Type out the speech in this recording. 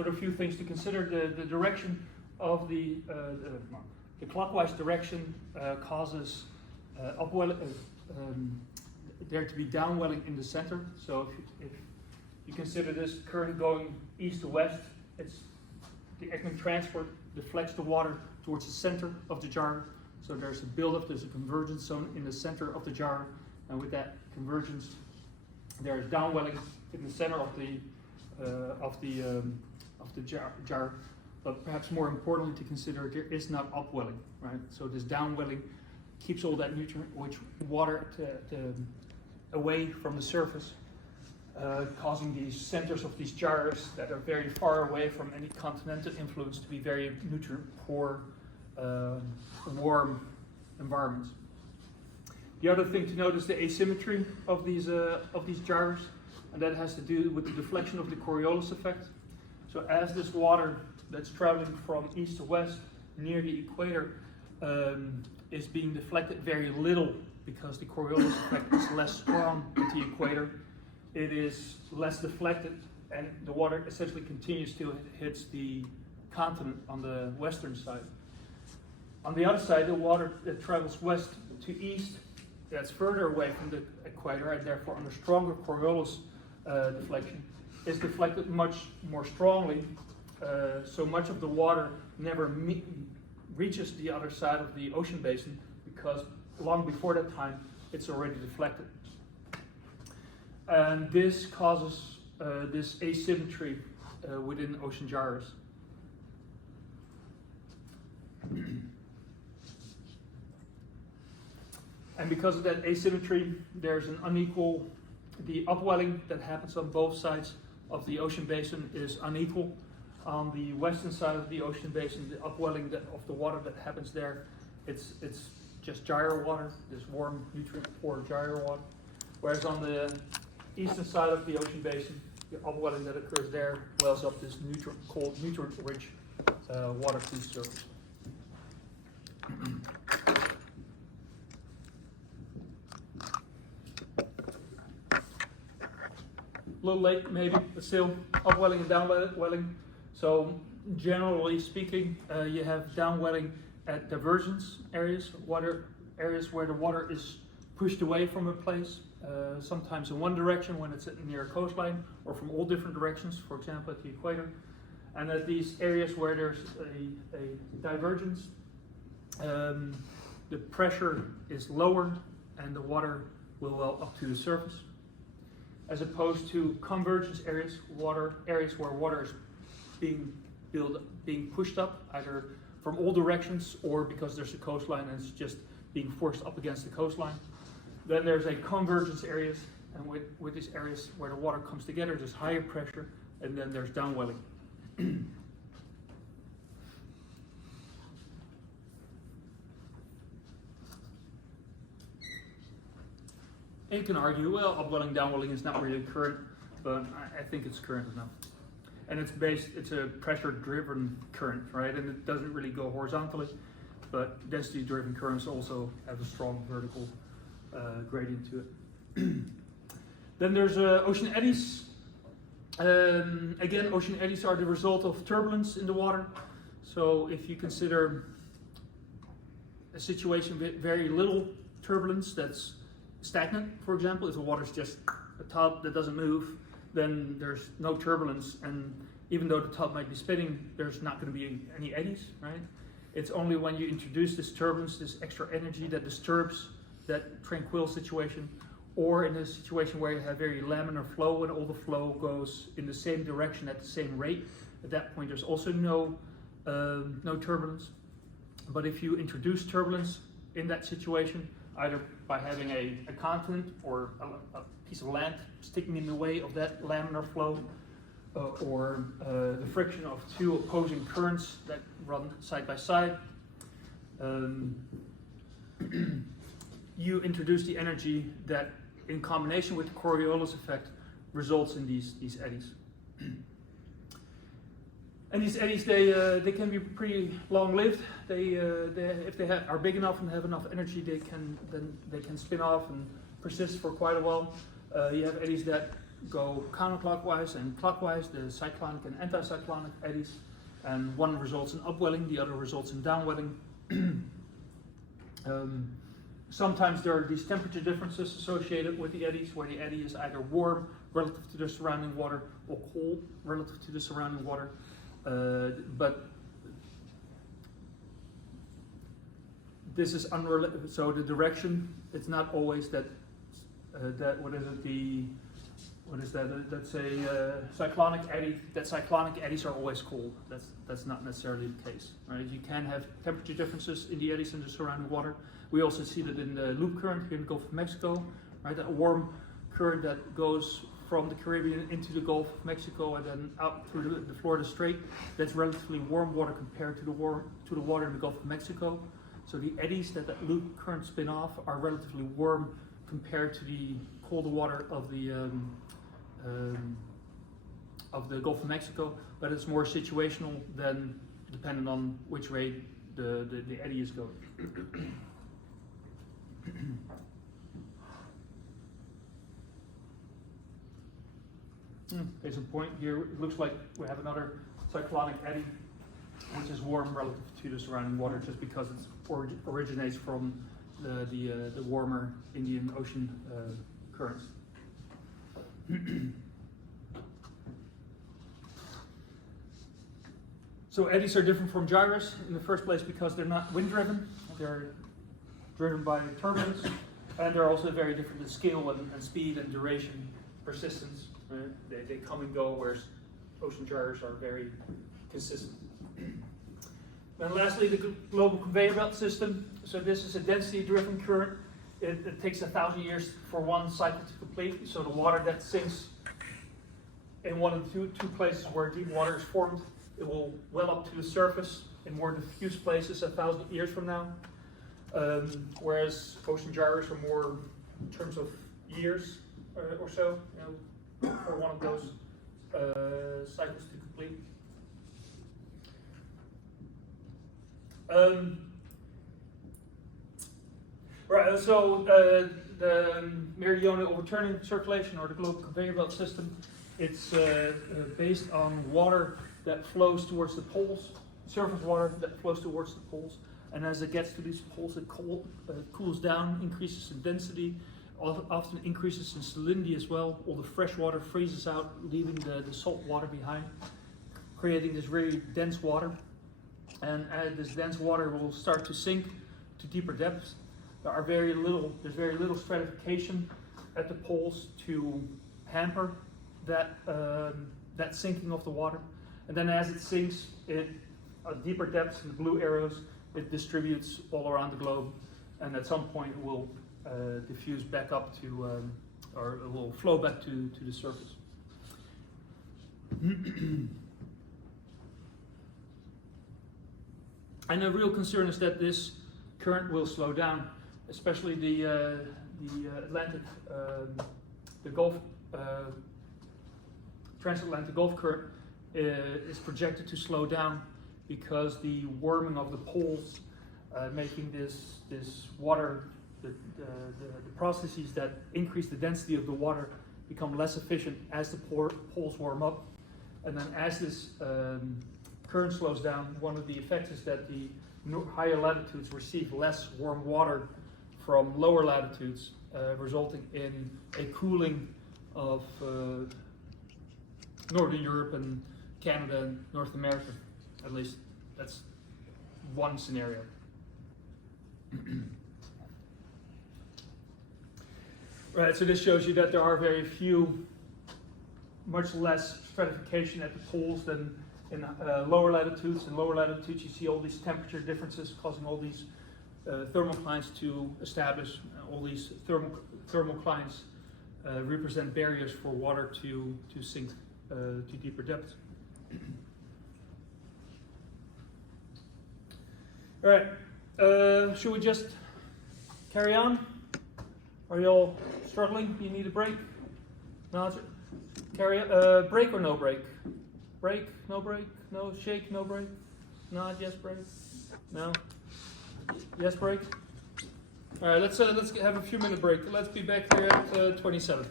So there are a few things to consider. The direction of the clockwise direction causes there to be downwelling in the center. So if you consider this current going east to west, the Ekman transfer deflects the water towards the center of the jar. So there's a buildup, there's a convergence zone in the center of the jar, and with that convergence, there is downwelling in the center of the jar. But perhaps more importantly to consider, there is not upwelling, right? So this downwelling keeps all that nutrient-rich water away from the surface, causing these centers of these jars that are very far away from any continental influence to be very nutrient-poor, warm environments. The other thing to note is the asymmetry of these jars, and that has to do with the deflection of the Coriolis effect. So as this water that's traveling from east to west near the equator is being deflected very little because the Coriolis effect is less strong at the equator, it is less deflected, and the water essentially continues to hit the continent on the western side. On the other side, the water that travels west to east, that's further away from the equator and therefore under stronger Coriolis deflection, is deflected much more strongly. So much of the water never reaches the other side of the ocean basin because long before that time it's already deflected. And this causes this asymmetry within ocean jars. And because of that asymmetry, there's an unequal, the upwelling that happens on both sides of the ocean basin is unequal. On the western side of the ocean basin, the upwelling of the water that happens there, it's just gyre water, this warm, nutrient-poor gyre water. Whereas on the eastern side of the ocean basin, the upwelling that occurs there wells up this cold, nutrient-rich water to the surface. A little late maybe, but still, upwelling and downwelling. So generally speaking, you have downwelling at divergence areas, water areas where the water is pushed away from a place, sometimes in one direction when it's near a coastline, or from all different directions, for example at the equator. And at these areas where there's a divergence, the pressure is lower and the water will well up to the surface, as opposed to convergence areas, areas where water is being pushed up either from all directions or because there's a coastline and it's just being forced up against the coastline. Then there's a convergence areas, and with these areas where the water comes together, there's higher pressure, and then there's downwelling. And you can argue, well, upwelling, downwelling is not really current, but I think it's current enough. And it's a pressure-driven current, right? And it doesn't really go horizontally, but density-driven currents also have a strong vertical gradient to it. Then there's ocean eddies. Again, ocean eddies are the result of turbulence in the water. So if you consider a situation with very little turbulence that's stagnant, for example, if the water's just a tub that doesn't move, then there's no turbulence, and even though the tub might be spinning, there's not going to be any eddies, right? It's only when you introduce this turbulence, this extra energy that disturbs that tranquil situation, or in a situation where you have very laminar flow and all the flow goes in the same direction at the same rate. At that point, there's also no turbulence. But if you introduce turbulence in that situation, either by having a continent or a piece of land sticking in the way of that laminar flow, or the friction of two opposing currents that run side by side, you introduce the energy that, in combination with the Coriolis effect, results in these eddies. And these eddies, they can be pretty long-lived. If they are big enough and have enough energy, they can spin off and persist for quite a while. You have eddies that go counterclockwise and clockwise, the cyclonic and anticyclonic eddies, and one results in upwelling, the other results in downwelling. Sometimes there are these temperature differences associated with the eddies, where the eddy is either warm relative to the surrounding water or cold relative to the surrounding water. But this is unrelated. So the direction, it's not always that. That's a cyclonic eddy. That cyclonic eddies are always cold. That's not necessarily the case, right? You can have temperature differences in the eddies in the surrounding water. We also see that in the loop current here in the Gulf of Mexico, right? A warm current that goes from the Caribbean into the Gulf of Mexico and then out through the Florida Strait. That's relatively warm water compared to the water in the Gulf of Mexico. So the eddies that loop current spin off are relatively warm compared to the colder water of the Gulf of Mexico, but it's more situational than dependent on which way the eddy is going. Case in point here, it looks like we have another cyclonic eddy, which is warm relative to the surrounding water, just because it originates from the warmer Indian Ocean currents. So eddies are different from gyres in the first place because they're not wind driven, they're driven by turbines, and they're also very different in scale and speed and duration, persistence. Right? They come and go, whereas ocean gyres are very consistent. And lastly, the global conveyor belt system. So this is a density-driven current. It takes 1,000 years for one cycle to complete. So the water that sinks in one of the two places where deep water is formed, it will well up to the surface in more diffuse places 1,000 years from now. Whereas ocean gyres are more in terms of years or so, for one of those cycles to complete. Right, so the meridional overturning circulation, or the global conveyor belt system, it's based on water that flows towards the poles, surface water that flows towards the poles, and as it gets to these poles, it cools down, increases in density, often increases in salinity as well. All the fresh water freezes out, leaving the salt water behind, creating this very dense water. And as this dense water will start to sink to deeper depths, there's very little stratification at the poles to hamper that sinking of the water. And then as it sinks, at deeper depths in the blue arrows, it distributes all around the globe, and at some point it will diffuse back up to, or it will flow back to the surface. And the real concern is that this current will slow down, especially the Atlantic, the Gulf, transatlantic Gulf current is projected to slow down because the warming of the poles, making this water, the processes that increase the density of the water become less efficient as the poles warm up. And then as this current slows down, one of the effects is that the higher latitudes receive less warm water from lower latitudes, resulting in a cooling of Northern Europe and Canada and North America. At least that's one scenario. Right, so this shows you that there are very few, much less stratification at the poles than in lower latitudes. In lower latitudes, you see all these temperature differences causing all these thermoclines to establish. All these thermoclines represent barriers for water to sink to deeper depths. All right, should we just carry on? Are you all struggling? You need a break? No, carry on. Break or no break? Break, no break, no shake, no break, nod, yes break, no, yes break. All right, let's have a few minute break. Let's be back here at 27.